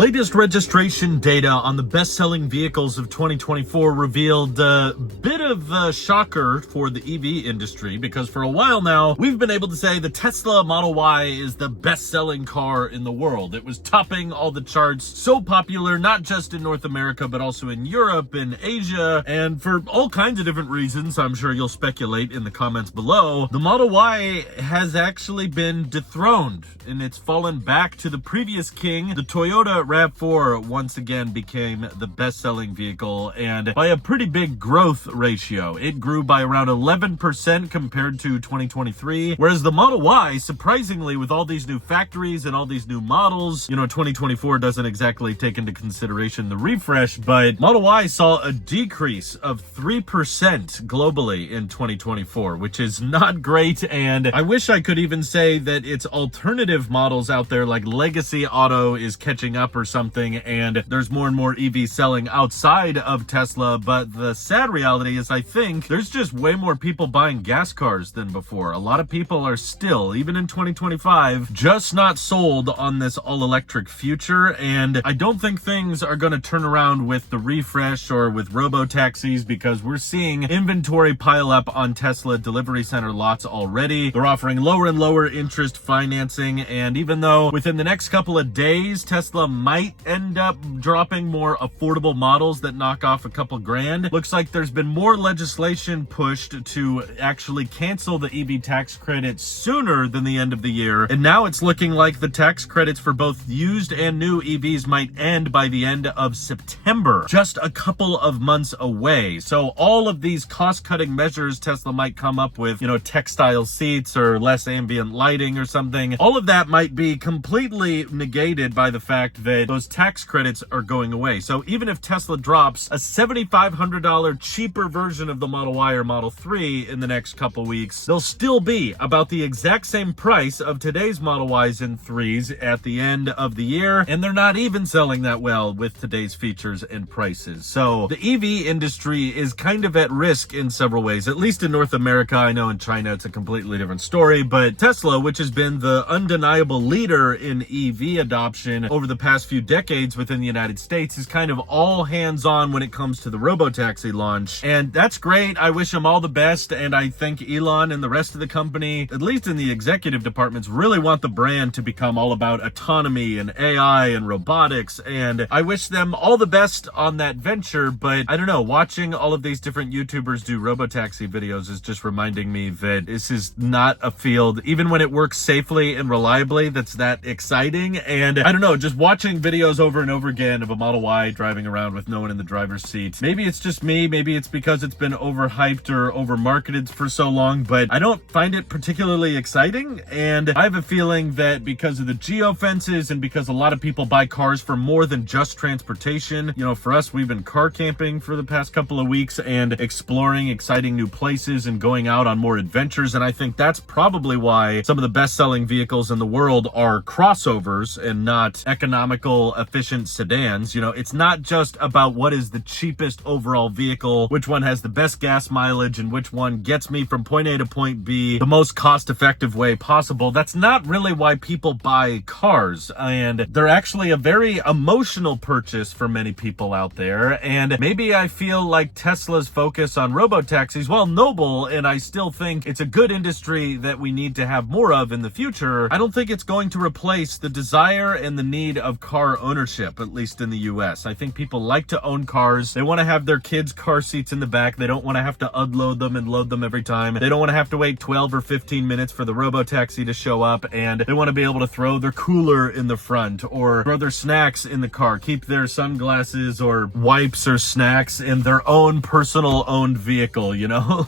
Latest registration data on the best-selling vehicles of 2024 revealed a bit of a shocker for the EV industry, because for a while now, we've been able to say the Tesla Model Y is the best-selling car in the world. It was topping all the charts, so popular, not just in North America, but also in Europe and Asia, and for all kinds of different reasons. I'm sure you'll speculate in the comments below. The Model Y has actually been dethroned, and it's fallen back to the previous king. The Toyota RAV4 once again became the best-selling vehicle, and by a pretty big growth ratio. It grew by around 11% compared to 2023, whereas the Model Y, surprisingly, with all these new factories and all these new models, 2024 doesn't exactly take into consideration the refresh, but Model Y saw a decrease of 3% globally in 2024, which is not great, and I wish I could even say that its alternative models out there like Legacy Auto is catching up or something, and there's more and more EV selling outside of Tesla. But the sad reality is I think there's just way more people buying gas cars than before. A lot of people are still, even in 2025, just not sold on this all-electric future, and I don't think things are going to turn around with the refresh or with robo taxis, because we're seeing inventory pile up on Tesla delivery center lots already. They're offering lower and lower interest financing, and even though within the next couple of days Tesla might end up dropping more affordable models that knock off a couple grand, looks like there's been more legislation pushed to actually cancel the EV tax credits sooner than the end of the year, and now it's looking like the tax credits for both used and new EVs might end by the end of September, just a couple of months away. So all of these cost-cutting measures Tesla might come up with, textile seats or less ambient lighting or something, all of that might be completely negated by the fact that those tax credits are going away. So even if Tesla drops a $7,500 cheaper version of the Model Y or Model 3 in the next couple weeks, they'll still be about the exact same price of today's Model Ys and 3s at the end of the year, and they're not even selling that well with today's features and prices. So the EV industry is kind of at risk in several ways, at least in North America. I know in China it's a completely different story, but Tesla, which has been the undeniable leader in EV adoption over the past few decades within the United States, is kind of all hands-on when it comes to the robotaxi launch, and that's great. I wish them all the best, and I think Elon and the rest of the company, at least in the executive departments, really want the brand to become all about autonomy and AI and robotics, and I wish them all the best on that venture. But I don't know, watching all of these different YouTubers do robotaxi videos is just reminding me that this is not a field, even when it works safely and reliably, that's that exciting. And I don't know, just watching videos over and over again of a Model Y driving around with no one in the driver's seat. Maybe it's just me, maybe it's because it's been overhyped or over-marketed for so long, but I don't find it particularly exciting. And I have a feeling that because of the geofences and because a lot of people buy cars for more than just transportation, for us, we've been car camping for the past couple of weeks and exploring exciting new places and going out on more adventures, and I think that's probably why some of the best-selling vehicles in the world are crossovers and not economical, efficient sedans. It's not just about what is the cheapest overall vehicle, which one has the best gas mileage, and which one gets me from point A to point B the most cost-effective way possible. That's not really why people buy cars, and they're actually a very emotional purchase for many people out there. And maybe I feel like Tesla's focus on robotaxis, while noble, and I still think it's a good industry that we need to have more of in the future, I don't think it's going to replace the desire and the need of car ownership, at least in the US. I think people like to own cars. They want to have their kids' car seats in the back. They don't want to have to unload them and load them every time. They don't want to have to wait 12 or 15 minutes for the robotaxi to show up, and they want to be able to throw their cooler in the front or throw their snacks in the car, keep their sunglasses or wipes or snacks in their own personal owned vehicle,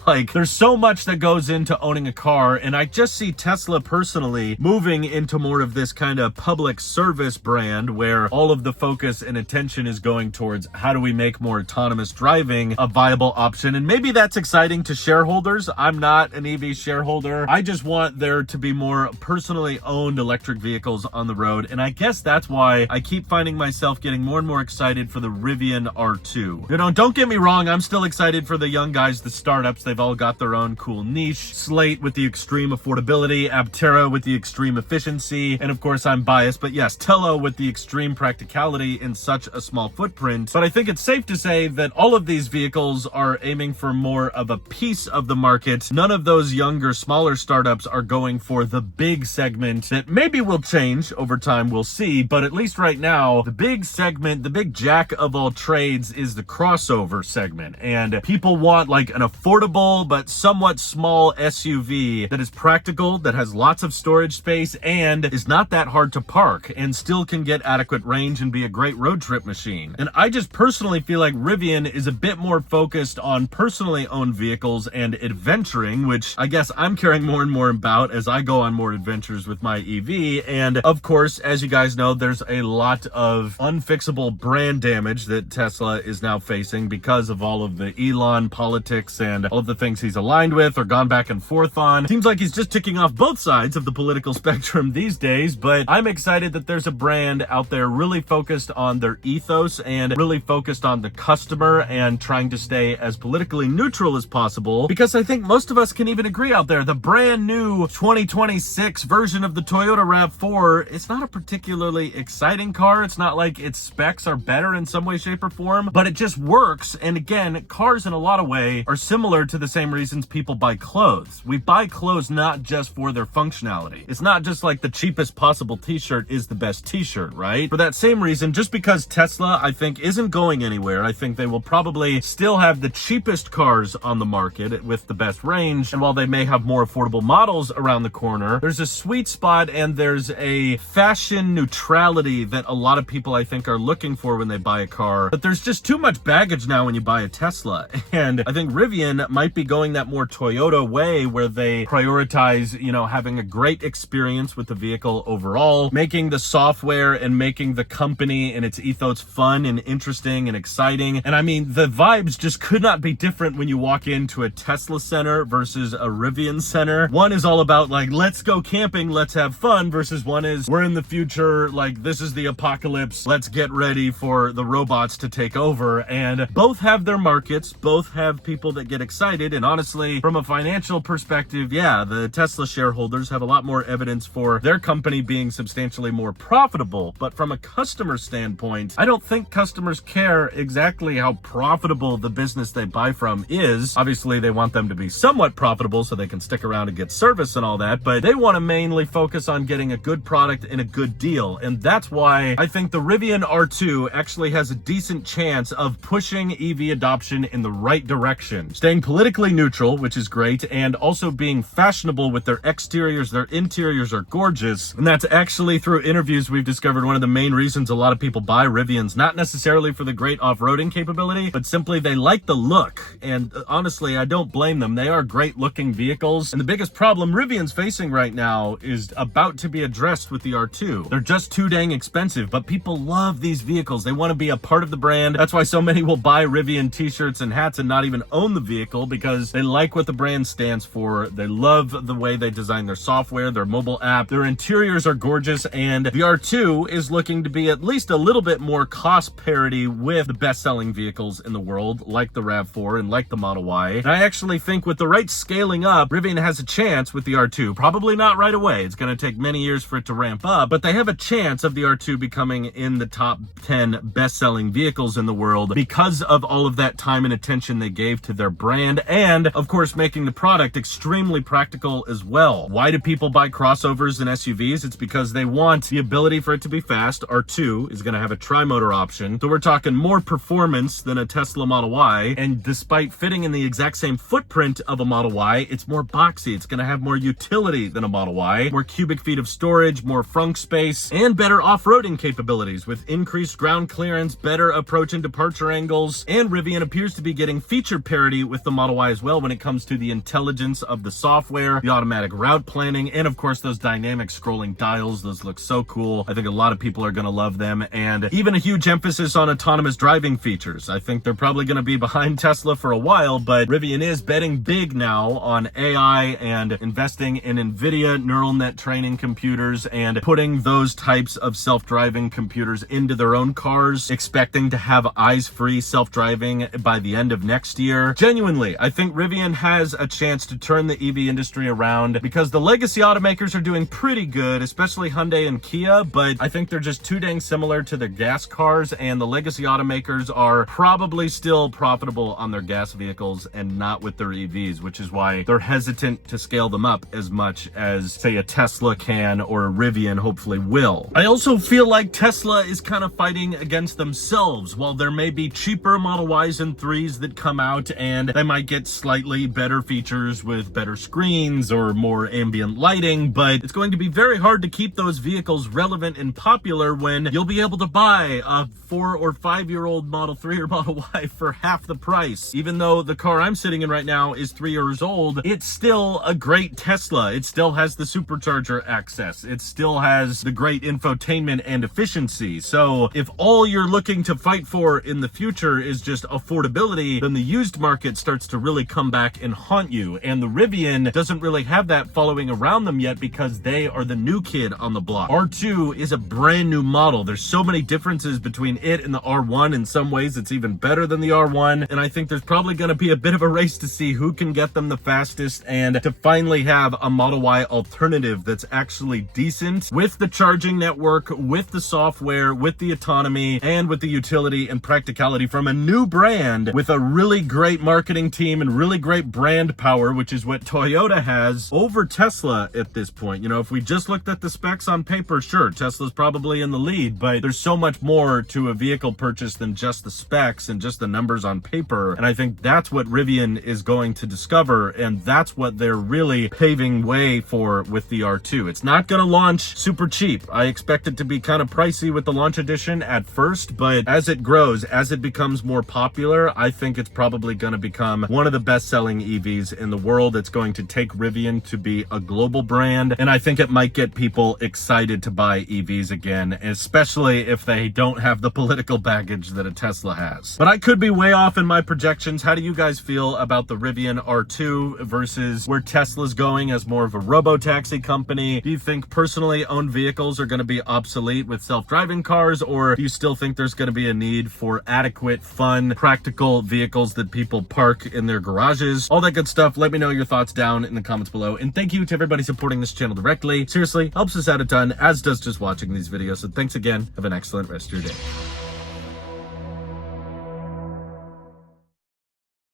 Like, there's so much that goes into owning a car, and I just see Tesla personally moving into more of this kind of public service brand where all of the focus and attention is going towards how do we make more autonomous driving a viable option. And maybe that's exciting to shareholders. I'm not an EV shareholder. I just want there to be more personally owned electric vehicles on the road, and I guess that's why I keep finding myself getting more and more excited for the Rivian R2. Don't get me wrong, I'm still excited for the young guys, the startups. They've all got their own cool niche. Slate with the extreme affordability, Aptera with the extreme efficiency, and of course I'm biased, but yes, Tello with the extreme extreme practicality in such a small footprint. But I think it's safe to say that all of these vehicles are aiming for more of a piece of the market. None of those younger, smaller startups are going for the big segment that maybe will change over time, we'll see. But at least right now, the big segment, the big jack of all trades is the crossover segment. And people want like an affordable but somewhat small SUV that is practical, that has lots of storage space, and is not that hard to park, and still can get adequate range and be a great road trip machine. And I just personally feel like Rivian is a bit more focused on personally owned vehicles and adventuring, which I guess I'm caring more and more about as I go on more adventures with my EV. And of course, as you guys know, there's a lot of unfixable brand damage that Tesla is now facing because of all of the Elon politics and all of the things he's aligned with or gone back and forth on. Seems like he's just ticking off both sides of the political spectrum these days, but I'm excited that there's a brand out there really focused on their ethos and really focused on the customer and trying to stay as politically neutral as possible, because I think most of us can even agree out there, the brand new 2026 version of the Toyota RAV4, it's not a particularly exciting car. It's not like its specs are better in some way, shape, or form, but it just works. And again, cars in a lot of ways are similar to the same reasons people buy clothes. We buy clothes not just for their functionality. It's not just like the cheapest possible t-shirt is the best t-shirt, right? For that same reason, just because Tesla, I think, isn't going anywhere, I think they will probably still have the cheapest cars on the market with the best range. And while they may have more affordable models around the corner, there's a sweet spot and there's a fashion neutrality that a lot of people, I think, are looking for when they buy a car. But there's just too much baggage now when you buy a Tesla. And I think Rivian might be going that more Toyota way where they prioritize, you know, having a great experience with the vehicle overall, making the software and making the company and its ethos fun and interesting and exciting. And I mean, the vibes just could not be different when you walk into a Tesla center versus a Rivian center. One is all about like, let's go camping, let's have fun, versus one is, we're in the future, like this is the apocalypse, let's get ready for the robots to take over. And both have their markets, both have people that get excited. And honestly, from a financial perspective, yeah, the Tesla shareholders have a lot more evidence for their company being substantially more profitable. But from a customer standpoint, I don't think customers care exactly how profitable the business they buy from is. Obviously, they want them to be somewhat profitable so they can stick around and get service and all that, but they want to mainly focus on getting a good product and a good deal. And that's why I think the Rivian R2 actually has a decent chance of pushing EV adoption in the right direction, staying politically neutral, which is great, and also being fashionable with their exteriors. Their interiors are gorgeous. And that's actually, through interviews, we've discovered one of the main reasons a lot of people buy Rivians, not necessarily for the great off-roading capability, but simply they like the look. And honestly, I don't blame them. They are great looking vehicles. And the biggest problem Rivian's facing right now is about to be addressed with the R2. They're just too dang expensive, but people love these vehicles. They want to be a part of the brand. That's why so many will buy Rivian t-shirts and hats and not even own the vehicle, because they like what the brand stands for. They love the way they design their software, their mobile app. Their interiors are gorgeous, and the R2 is looking to be at least a little bit more cost parity with the best-selling vehicles in the world, like the RAV4 and like the Model Y. And I actually think with the right scaling up, Rivian has a chance with the R2. Probably not right away. It's going to take many years for it to ramp up, but they have a chance of the R2 becoming in the top 10 best-selling vehicles in the world because of all of that time and attention they gave to their brand, and of course making the product extremely practical as well. Why do people buy crossovers and SUVs? It's because they want the ability for it to be fast. R2 is going to have a tri-motor option, so we're talking more performance than a Tesla Model Y, and despite fitting in the exact same footprint of a Model Y, it's more boxy. It's going to have more utility than a Model Y, more cubic feet of storage, more frunk space, and better off-roading capabilities with increased ground clearance, better approach and departure angles. And Rivian appears to be getting feature parity with the Model Y as well when it comes to the intelligence of the software, the automatic route planning, and of course those dynamic scrolling dials. Those look so cool. I think a lot of people are going to love them, and even a huge emphasis on autonomous driving features. I think they're probably going to be behind Tesla for a while, but Rivian is betting big now on AI and investing in NVIDIA neural net training computers and putting those types of self-driving computers into their own cars, expecting to have eyes-free self-driving by the end of next year. Genuinely, I think Rivian has a chance to turn the EV industry around because the legacy automakers are doing pretty good, especially Hyundai and Kia, but I think they're just too dang similar to their gas cars, and the legacy automakers are probably still profitable on their gas vehicles and not with their EVs, which is why they're hesitant to scale them up as much as, say, a Tesla can or a Rivian hopefully will. I also feel like Tesla is kind of fighting against themselves. While there may be cheaper Model Ys and 3s that come out and they might get slightly better features with better screens or more ambient lighting, but it's going to be very hard to keep those vehicles relevant and popular when you'll be able to buy a 4 or 5 year old Model 3 or Model Y for half the price. Even though the car I'm sitting in right now is 3 years old, it's still a great Tesla. It still has the supercharger access. It still has the great infotainment and efficiency. So if all you're looking to fight for in the future is just affordability, then the used market starts to really come back and haunt you. And the Rivian doesn't really have that following around them yet because they are the new kid on the block. R2 is a brand new model. There's so many differences between it and the R1. In some ways, it's even better than the R1. And I think there's probably going to be a bit of a race to see who can get them the fastest and to finally have a Model Y alternative that's actually decent with the charging network, with the software, with the autonomy, and with the utility and practicality from a new brand with a really great marketing team and really great brand power, which is what Toyota has over Tesla at this point. You know, if we just looked at the specs on paper, sure, Tesla's probably in the lead, but there's so much more to a vehicle purchase than just the specs and just the numbers on paper. And I think that's what Rivian is going to discover, and that's what they're really paving way for with the R2. It's not going to launch super cheap. I expect it to be kind of pricey with the launch edition at first, but as it grows, as it becomes more popular, I think it's probably going to become one of the best-selling EVs in the world. It's going to take Rivian to be a global brand, and I think it might get people excited to buy EVs again, especially if they don't have the political baggage that a Tesla has. But I could be way off in my projections. How do you guys feel about the Rivian R2 versus where Tesla's going as more of a robo-taxi company? Do you think personally owned vehicles are going to be obsolete with self-driving cars, or do you still think there's going to be a need for adequate, fun, practical vehicles that people park in their garages? All that good stuff. Let me know your thoughts down in the comments below. And thank you to everybody supporting this channel directly. Seriously, helps us out a ton, as does just watching these videos. So thanks again. Have an excellent rest of your day.